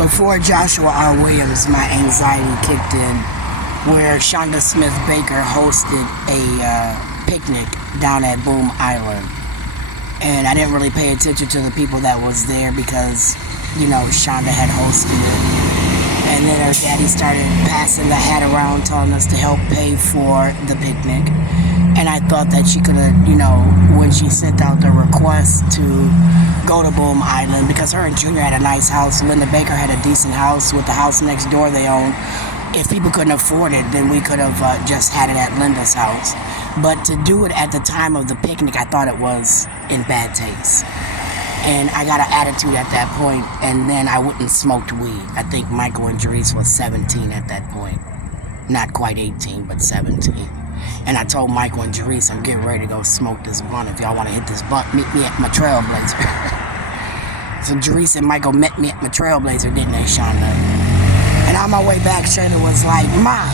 Before Joshua R. Williams, my anxiety kicked in, where Shonda Smith Baker hosted a picnic down at Boom Island. And I didn't really pay attention to the people that was there because, Shonda had hosted it. And then her daddy started passing the hat around, telling us to help pay for the picnic. And I thought that she could have, when she sent out the request to go to Boom Island, because her and Junior had a nice house. Linda Baker had a decent house with the house next door they owned. If people couldn't afford it, then we could have just had it at Linda's house. But to do it at the time of the picnic, I thought it was in bad taste. And I got an attitude at that point, and then I went and smoked weed. I think Michael and Jerice was 17 at that point. Not quite 18, but 17. And I told Michael and Jerice, I'm getting ready to go smoke this blunt. If y'all want to hit this blunt, meet me at my Trailblazer. So Jerice and Michael met me at my Trailblazer, didn't they, Shonda? And on my way back, Shayla was like, Ma,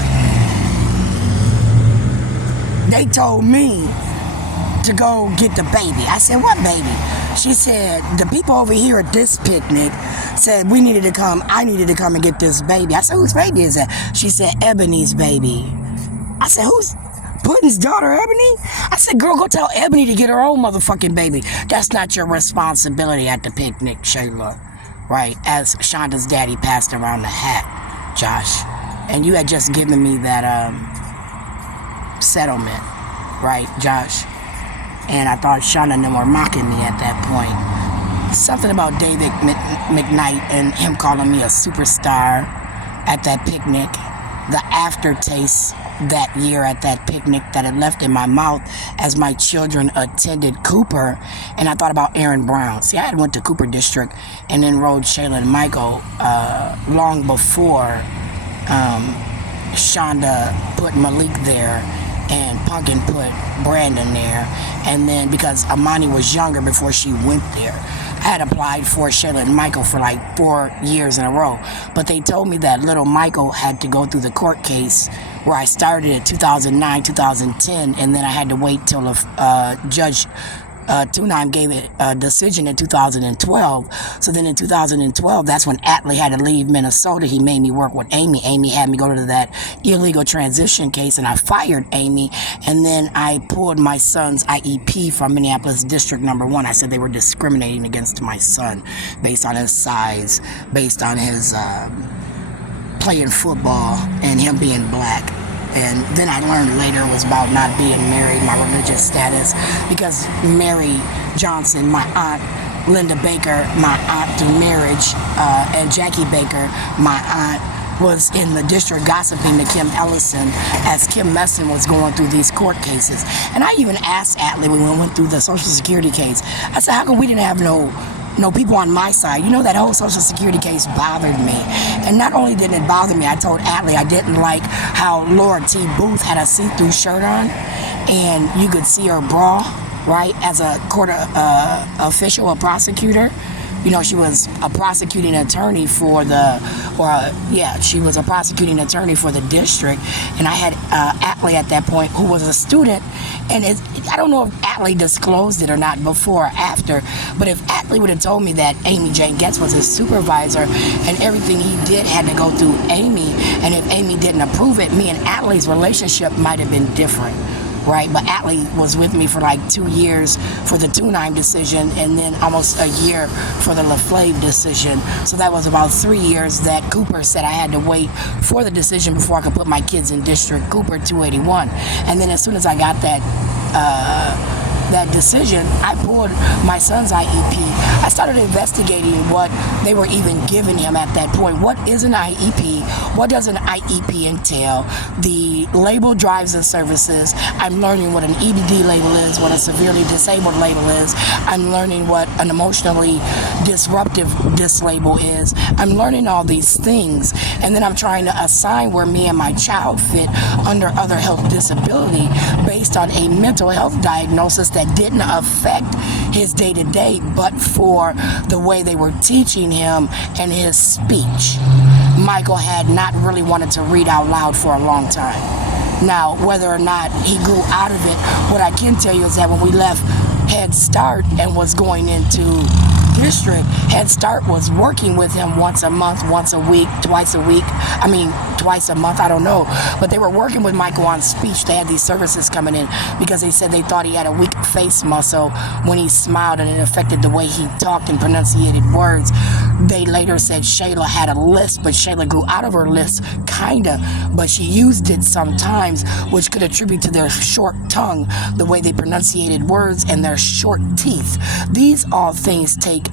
they told me to go get the baby. I said, what baby? She said, the people over here at this picnic said I needed to come and get this baby. I said, whose baby is that? She said, Ebony's baby. I said, who's Puddin's daughter, Ebony? I said, girl, go tell Ebony to get her own motherfucking baby. That's not your responsibility at the picnic, Shayla. Right? As Shonda's daddy passed around the hat, Josh. And you had just given me that settlement, right, Josh? And I thought Shonda and them were mocking me at that point. Something about David McKnight and him calling me a superstar at that picnic. The aftertaste that year at that picnic that had left in my mouth as my children attended Cooper. And I thought about Aaron Brown. See, I had went to Cooper District and enrolled Shayla and Michael long before Shonda put Malik there and Punkin put Brandon there. And then because Amani was younger before she went there, I had applied for Shayla and Michael for like 4 years in a row. But they told me that little Michael had to go through the court case where I started in 2009, 2010, and then I had to wait till the Judge Tunheim gave it a decision in 2012. So then in 2012, that's when Atlee had to leave Minnesota. He made me work with Amy. Amy had me go to that illegal transition case, and I fired Amy. And then I pulled my son's IEP from Minneapolis District Number 1. I said they were discriminating against my son based on his size, based on his playing football, and him being black. And then I learned later it was about not being married, my religious status, because Mary Johnson, my aunt, Linda Baker, my aunt through marriage, and Jackie Baker, my aunt, was in the district gossiping to Kim Ellison as Kim Messon was going through these court cases. And I even asked Atlee when we went through the Social Security case, I said, how come we didn't have no people on my side? That whole Social Security case bothered me. And not only did it bother me, I told Atlee I didn't like how Laura T. Booth had a see-through shirt on and you could see her bra, right, as a court official, a prosecutor. She was a prosecuting attorney for she was a prosecuting attorney for the district. And I had Atlee at that point, who was a student. And I don't know if Atlee disclosed it or not before or after, but if Atlee would have told me that Amy Jane Getz was his supervisor and everything he did had to go through Amy, and if Amy didn't approve it, me and Atlee's relationship might have been different. Right, but Atlee was with me for like 2 years for the Tunheim decision and then almost a year for the LaFlave decision. So that was about 3 years that Cooper said I had to wait for the decision before I could put my kids in District Cooper 281. And then as soon as I got that decision, I pulled my son's IEP. I started investigating what they were even giving him at that point. What is an IEP? What does an IEP entail? The label drives and services. I'm learning what an EBD label is, what a severely disabled label is. I'm learning what an emotionally disruptive label is. I'm learning all these things, and then I'm trying to assign where me and my child fit under other health disability based on a mental health diagnosis that didn't affect his day-to-day, but for the way they were teaching him and his speech. Michael had not really wanted to read out loud for a long time. Now, whether or not he grew out of it, what I can tell you is that when we left Head Start and was going into district, Head Start was working with him once a month, once a week, twice a week. I mean, twice a month, I don't know. But they were working with Michael on speech. They had these services coming in because they said they thought he had a weak face muscle when he smiled, and it affected the way he talked and pronunciated words. They later said Shayla had a lisp, but Shayla grew out of her lisp, kinda, but she used it sometimes, which could attribute to their short tongue, the way they pronunciated words, and their short teeth. These all things take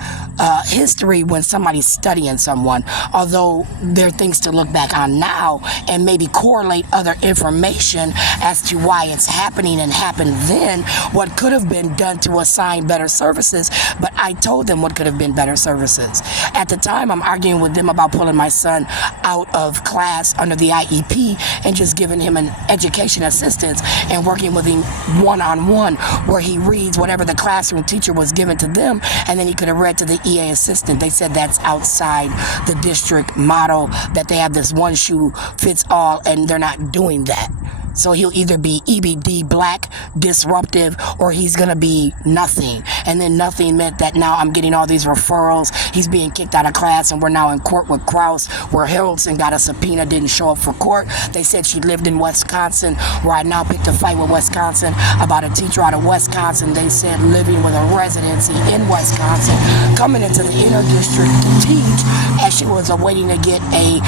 history when somebody's studying someone, although they're things to look back on now and maybe correlate other information as to why it's happening and happened then, what could have been done to assign better services. But I told them what could have been better services. At the time, I'm arguing with them about pulling my son out of class under the IEP and just giving him an education assistance and working with him one-on-one, where he reads whatever the classroom teacher was given to them, and then he could have read to the EA assistant. They said that's outside the district model, that they have this one shoe fits all, and they're not doing that. So he'll either be EBD, black, disruptive, or he's going to be nothing. And then nothing meant that now I'm getting all these referrals. He's being kicked out of class, and we're now in court with Krause, where Harrelson got a subpoena, didn't show up for court. They said she lived in Wisconsin, where I now picked a fight with Wisconsin about a teacher out of Wisconsin. They said living with a residency in Wisconsin, coming into the inner district to teach, as she was awaiting to get a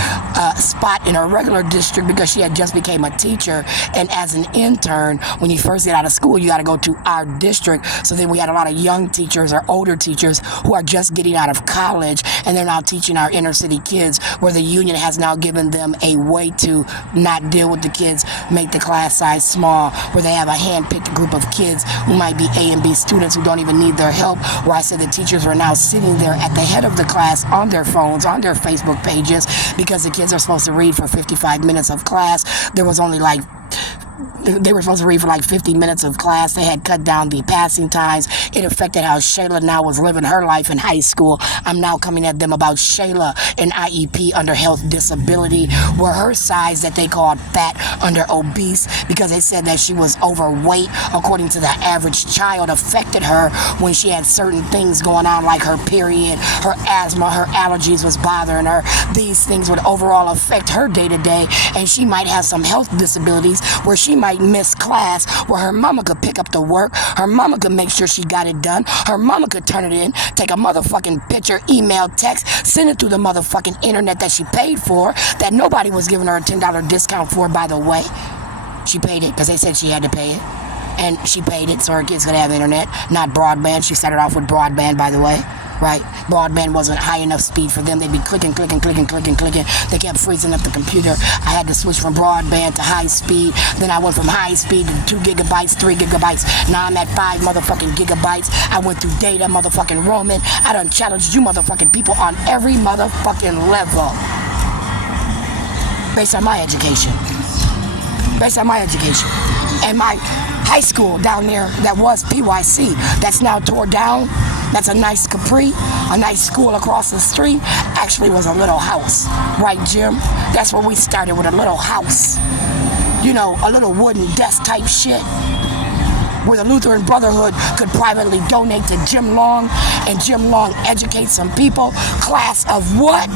spot in her regular district because she had just became a teacher. And as an intern, when you first get out of school, you got to go to our district. So then we had a lot of young teachers or older teachers who are just getting out of college, and they're now teaching our inner city kids, where the union has now given them a way to not deal with the kids, make the class size small, where they have a hand-picked group of kids who might be A and B students who don't even need their help, where I said the teachers were now sitting there at the head of the class on their phones, on their Facebook pages, because the kids are supposed to read for 55 minutes of class. There was only they were supposed to read for like 50 minutes of class. They had cut down the passing times. It affected how Shayla now was living her life in high school. I'm now coming at them about Shayla in IEP under health disability, where her size that they called fat under obese, because they said that she was overweight according to the average child, affected her when she had certain things going on, like her period, her asthma, her allergies was bothering her. These things would overall affect her day to day, and she might have some health disabilities where she might miss class, where her mama could pick up the work, her mama could make sure she got it done, her mama could turn it in, take a motherfucking picture, email, text, send it through the motherfucking internet that she paid for, that nobody was giving her a $10 discount for, by the way. She paid it because they said she had to pay it, and she paid it so her kids could have internet, not broadband. She started off with broadband, by the way. Right? Broadband wasn't high enough speed for them. They'd be clicking. They kept freezing up the computer. I had to switch from broadband to high speed. Then I went from high speed to 2 gigabytes, 3 gigabytes. Now I'm at 5 motherfucking gigabytes. I went through data motherfucking roaming. I done challenged you motherfucking people on every motherfucking level. Based on my education. And my high school down there that was PYC, that's now tore down. That's a nice Capri, a nice school across the street. Actually was a little house, right, Jim? That's where we started, with a little house. You know, a little wooden desk type shit, where the Lutheran Brotherhood could privately donate to Jim Long, and Jim Long educate some people. Class of what?